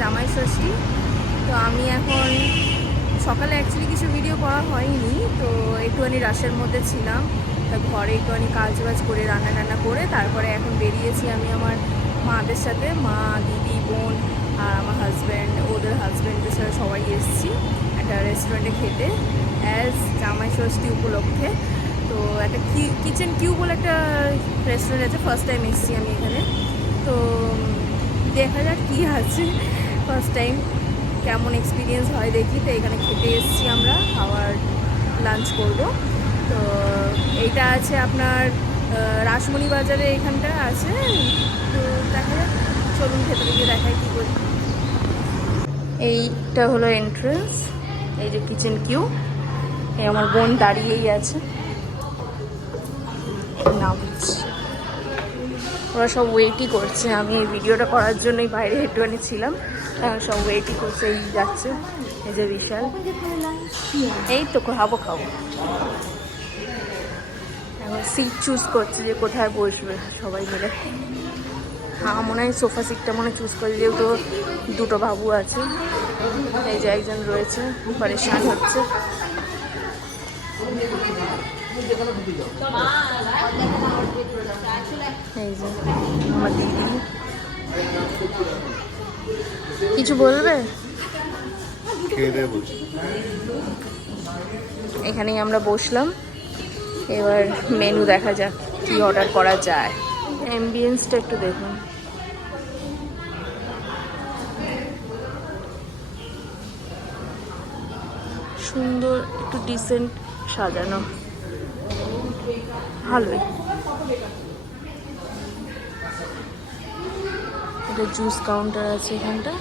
জামাই ষষ্ঠী। তো আমি এখন সকালে অ্যাকচুয়ালি কিছু ভিডিও করা হয়নি, তো একটুখানি রাশের মধ্যে ছিলাম। তা ঘরে একটুখানি কাজ বাজ করে রান্না টান্না করে তারপরে এখন বেরিয়েছি আমি আমার মাদের সাথে, মা, দিদি, বোন আর আমার হাজব্যান্ড, ওদের হাজব্যান্ডের সাথে সবাই এসেছি একটা রেস্টুরেন্টে খেতে অ্যাজ জামাই ষষ্ঠী উপলক্ষে। তো একটা কিচেন কিউ বলে একটা রেস্টুরেন্ট আছে, ফার্স্ট টাইম এসেছি আমি এখানে। তো দেখা যাক কী আছে, ফার্স্ট টাইম কেমন এক্সপিরিয়েন্স হয় দেখি। তো এখানে খেতে এসেছি আমরা, খাওয়ার লাঞ্চ করব। তো এইটা আছে আপনার রাসমণি বাজারে, এখানটা আছে। তো দেখা যাক, চলুন ভেতরে গিয়ে দেখাই কী করি। এইটা হলো এন্ট্রেন্স, এই যে কিচেন কিউ। এই আমার বোন দাঁড়িয়েই আছে, নাম হচ্ছে। ওরা সব ওয়েটই করছে, আমি এই ভিডিওটা করার জন্যই বাইরে একটুখানি ছিলাম। সব ওয়েটই করছে, এই যাচ্ছে, এই যে বিশাল। এই তো খাবো এখন সিট চুজ করছে যে কোথায় বসবে সবাই মিলে। হ্যাঁ, মনে হয় সোফা সিটটা চুজ করে, যেহেতু দুটো বাবু আছে। এই যে একজন রয়েছে, পরেশান হচ্ছে। এই যে আমার দিদি, কিছু বলবে? এখানেই আমরা বসলাম, এবার মেনু দেখা যাক কি অর্ডার করা যায়। অ্যাম্বিয়েন্সটা একটু দেখুন, সুন্দর, একটু ডিসেন্ট সাজানো, ভালোই। এটা জুস কাউন্টার আছে এখানটা।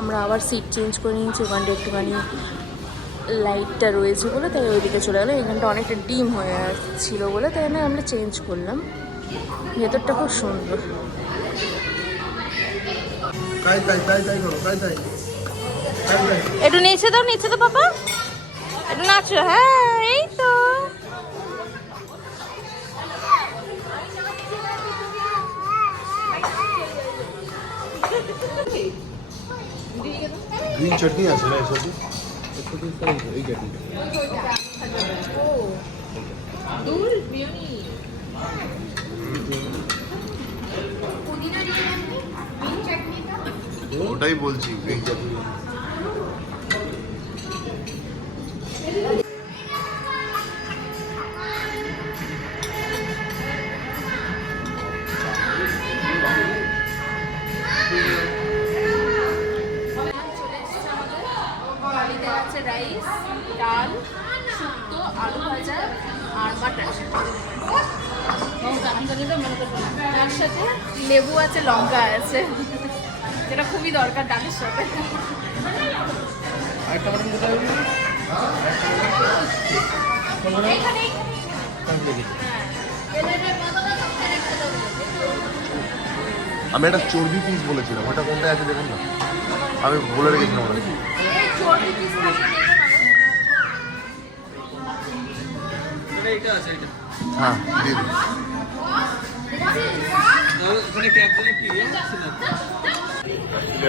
আমরা আবার সিট চেঞ্জ করে নিয়েছি, ওখানটা একটুখানি লাইটটা রয়েছে বলে তাই ওইদিকে চলে গেলো। এখানটা অনেকটা ডিম হয়ে ছিল বলে তাই আমরা চেঞ্জ করলাম। ভেতরটা খুব সুন্দর। একটু নিচে দাও বাবা, একটু নাচো। হ্যাঁ, এই তো গ্রিন চাটনি আছে না, এসব এই চাটনি ওটাই বলছি, গ্রিন চাটনি। রাইস, ডাল, শুক্তো, আলু ভাজা আর মাটন। তার সাথে লেবু আছে, লঙ্কা আছে, যেটা খুবই দরকার ডালের সাথে। আমি একটা চর্বি পিস বলেছিলাম, ওটা কোনটা আছে দেখুন না, আমি বলে রেখেছিলাম ওটা। হ্যাঁ, দিন।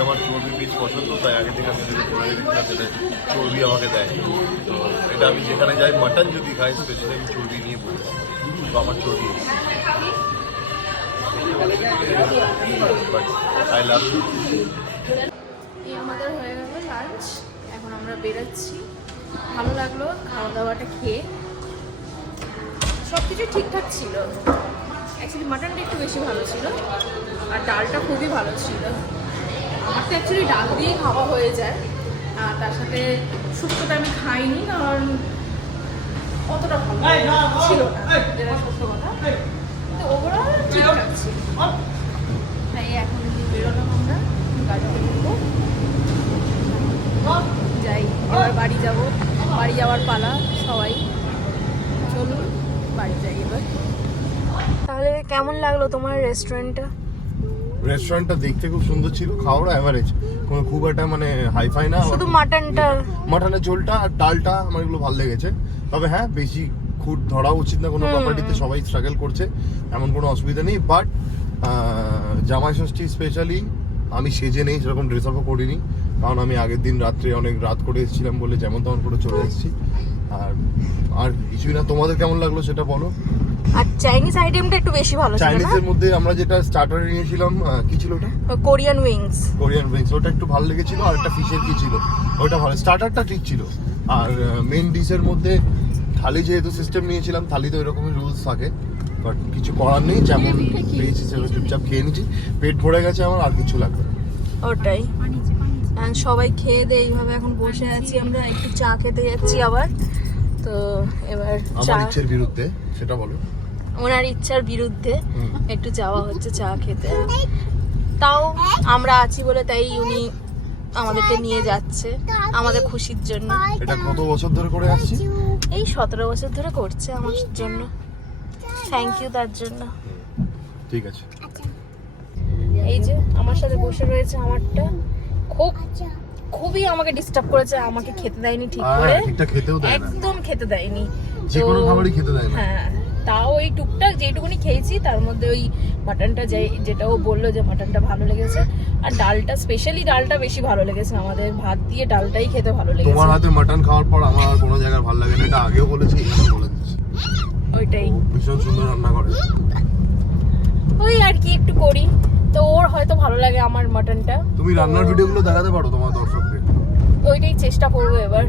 আমার চর্বি পিস পছন্দ, তাই আগে থেকে আমি যদি বলে রেখেছিলাম সেটা চর্বি আমাকে দেয়। তো এটা আমি যেখানে যাই, মাটন যদি খাই স্পেশালি আমি চর্বি নিয়ে বলি, তো আমার চর্বি আই লাভ ইউ। এই আমাদের হয়ে গেল লাঞ্চ, এখন আমরা বেরোচ্ছি। ভালো লাগলো খাওয়া দাওয়াটা খেয়ে, সব কিছু ঠিকঠাক ছিল। অ্যাকচুয়ালি মাটনটা একটু বেশি ভালো ছিল আর ডালটা খুবই ভালো ছিল। আমার তো অ্যাকচুয়ালি ডাল দিয়েই খাওয়া হয়ে যায়, আর তার সাথে শুক্তোটা আমি খাইনি কারণ অতটা ভালো ছিল না, যেটা সত্য কথা। তো ওভারঅল ঠিকঠাক ছিল। তাই এখন বেরোলাম আমরা, গাড়িতে উঠবো, যাই এবার বাড়ি যাব। বাড়ি যাওয়ার পালা সবাই, চলুন বাড়ি যাই এবার। তাহলে কেমন লাগলো তোমার রেস্টুরেন্টটা? রেস্টুরেন্টটা দেখতে খুব সুন্দর ছিল, খাওয়াটা অ্যাভারেজ, খুব একটা মানে হাইফাই না। শুধু মাটনটা, মাটনের ঝোলটা আর ডালটা আমার এগুলো ভালো লেগেছে। তবে হ্যাঁ, বেশি খুঁত ধরা উচিত না কোনো প্রপার্টিতে, সবাই স্ট্রাগল করছে, এমন কোনো অসুবিধা নেই। বাট জামাই ষষ্ঠী স্পেশালি আমি সেজে নেই, সেরকম ড্রেস আপও করিনি, কারণ আমি আগের দিন রাত্রে অনেক রাত করে এসেছিলাম বলে যেমন তেমন করে চলে এসেছি। আর কিছুই না। তোমাদের কেমন লাগলো সেটা বলো। আর চাইনিজ আইটেমটা একটু বেশি ভালো ছিল না? চাইনিজের মধ্যে আমরা যেটা স্টার্টারে নিয়েছিলাম, কি ছিল ওটা? Korean wings. কোরিয়ান উইংস, ওটা একটু ভালো লেগেছিল। আর একটা ফিশের কি ছিল, ওটা ভালো। স্টার্টারটা ঠিক ছিল। আর মেইন ডিশের মধ্যে থালি যেহেতু সিস্টেম নিয়েছিলাম, থালি তো এরকমই রুলস থাকে, বাট কিছু করার নেই, যেমন পেয়েছি সেটা চুপচাপ খেয়ে নিচ্ছি। পেট ভরে গেছে আমার, আর কিছু লাগবে না। ওটাই। আর সবাই খেয়ে দিয়ে এইভাবে এখন বসে আছি, আমরা একটু চা খেতে যাচ্ছি আবার। তো এবার আমার ইচ্ছের বিরুদ্ধে, সেটা বলো। ওনার ইচ্ছার বিরুদ্ধে একটু যাওয়া হচ্ছে চা খেতে। তাও আমরা আছি বলে তাই উনি আমাদেরকে নিয়ে যাচ্ছে আমাদের খুশির জন্য। এটা কত বছর ধরে করে আসছি? এই 17 বছর ধরে করছে আমার জন্য। থ্যাংক ইউ তার জন্য। ঠিক আছে। এই যে আমার সাথে বসে রয়েছে আমারটা, খুবই আমাকে ডিস্টার্ব করেছে, আমাকে খেতে দেয়নি ঠিক করে, ঠিকঠাক খেতেও দেয় না, একদম খেতে দেয়নি। যে কোনো খাবারই খেতে দেয় না। হ্যাঁ, তাও ওই টুকটাক যেটুকুনি খেয়েছি, তার মধ্যে ওই মাটনটা যেটাও বললো যে মাটনটা ভালো লেগেছে। আর ডালটা, স্পেশালি ডালটা বেশি ভালো লেগেছে আমাদের। ভাত দিয়ে ডালটাই খেতে ভালো লেগেছে। তোমার হাতে মাটন খাওয়ার পর আমার আর কোনো জায়গায় ভালো লাগে না, এটা আগেও বলেছি, এখানে বলে দিচ্ছি। ওইটাই, ভীষণ সুন্দর রান্না করে। ওই আর কি একটু করি, তো ওর হয়তো ভালো লাগে আমার মাটনটা। তুমি রান্নার ভিডিওগুলো দেখাতে পারো তোমার দর্শকদের। ওইটাই চেষ্টা করবো এবার,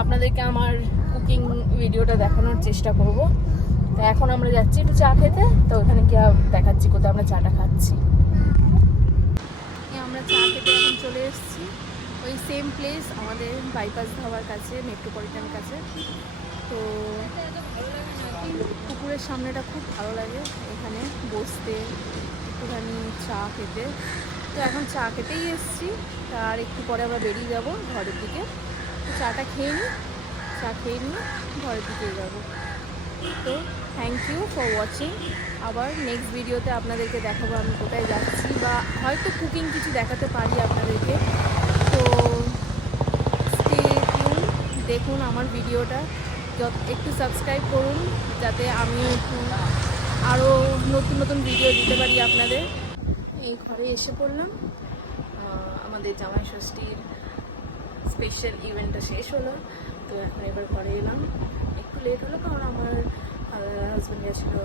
আপনাদেরকে আমার কুকিং ভিডিওটা দেখানোর চেষ্টা করব। তো এখন আমরা যাচ্ছি একটু চা খেতে, তো ওখানে গিয়ে দেখাচ্ছি কোথায় আমরা চাটা খাচ্ছি। আমরা চা খেতে এখন চলে এসেছি ওই সেম প্লেস, আমাদের বাইপাস ধাবার কাছে, মেট্রোপলিটন কাছে। তো পুকুরের সামনেটা খুব ভালো লাগে এখানে বসতে, একটুখানি চা খেতে। তো এখন চা খেতেই এসেছি, তার একটু পরে আমরা বেরিয়ে যাব ঘরের দিকে। তো চাটা খেয়ে নিই, চা খেয়ে নিয়ে ঘরের দিকে যাবো। তো থ্যাংক ইউ ফর ওয়াচিং। আবার নেক্সট ভিডিওতে আপনাদেরকে দেখাবো আমি কোথায় যাচ্ছি, বা হয়তো কুকিং কিছু দেখাতে পারি আপনাদেরকে। তো স্টে টিউন, দেখুন আমার ভিডিওটা, একটু সাবস্ক্রাইব করুন যাতে আমি একটু আরও নতুন নতুন ভিডিও দিতে পারি আপনাদের। এই ঘরে এসে পড়লাম, আমাদের জামাই ষষ্ঠীর স্পেশাল ইভেন্টটা শেষ হলো। তো এখন এবার ঘরে এলাম, একটু লেট হলো কারণ আমার হাজব্যান্ড গেছিলো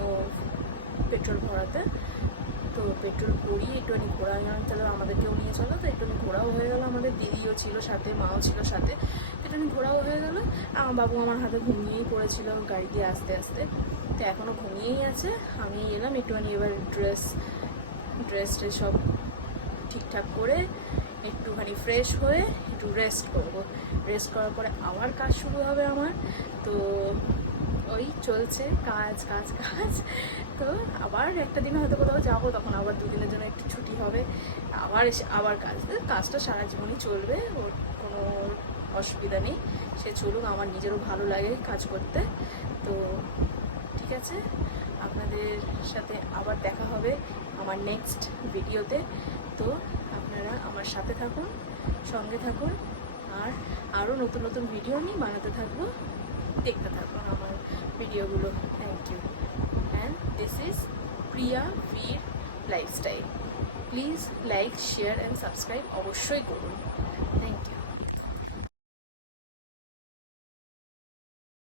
পেট্রোল ভরাতে। তো পেট্রোল ভরিয়ে একটুখানি ঘোরা গেলাম, তাহলে আমাদেরকেও নিয়ে চলো। তো একটুখানি ঘোরাও হয়ে গেলো, আমাদের দিদিও ছিল সাথে, মাও ছিল সাথে, একটুখানি ঘোরাও হয়ে গেলো। আমার বাবু আমার হাতে ঘুমিয়েই পড়েছিল গাড়ি দিয়ে আস্তে আস্তে, তো এখনও ঘুমিয়েই আছে। আমি এলাম একটুখানি এবার ড্রেস সব ঠিকঠাক করে একটুখানি ফ্রেশ হয়ে একটু রেস্ট করব। রেস্ট করার পরে আবার কাজ শুরু হবে আমার। তো ওই চলছে কাজ কাজ কাজ। তো আবার একটা দিন হয়তো কোথাও যাবো, তখন আবার দুদিনের জন্য একটু ছুটি হবে, আবার এসে আবার কাজটা সারা জীবনই চলবে, ওর কোনো অসুবিধা নেই, সে চলুক। আমার নিজেরও ভালো লাগে কাজ করতে। তো ঠিক আছে, আপনাদের সাথে আবার দেখা হবে আমার নেক্সট ভিডিওতে। তো আপনারা আমার সাথে থাকুন, সঙ্গে থাকুন, আর আরও নতুন নতুন ভিডিও আমি বানাতে থাকবো, দেখতে থাকুন আমার ভিডিওগুলো। Thank you. And this is Priya Vir lifestyle. Please like, share and subscribe অবশ্যই করুন।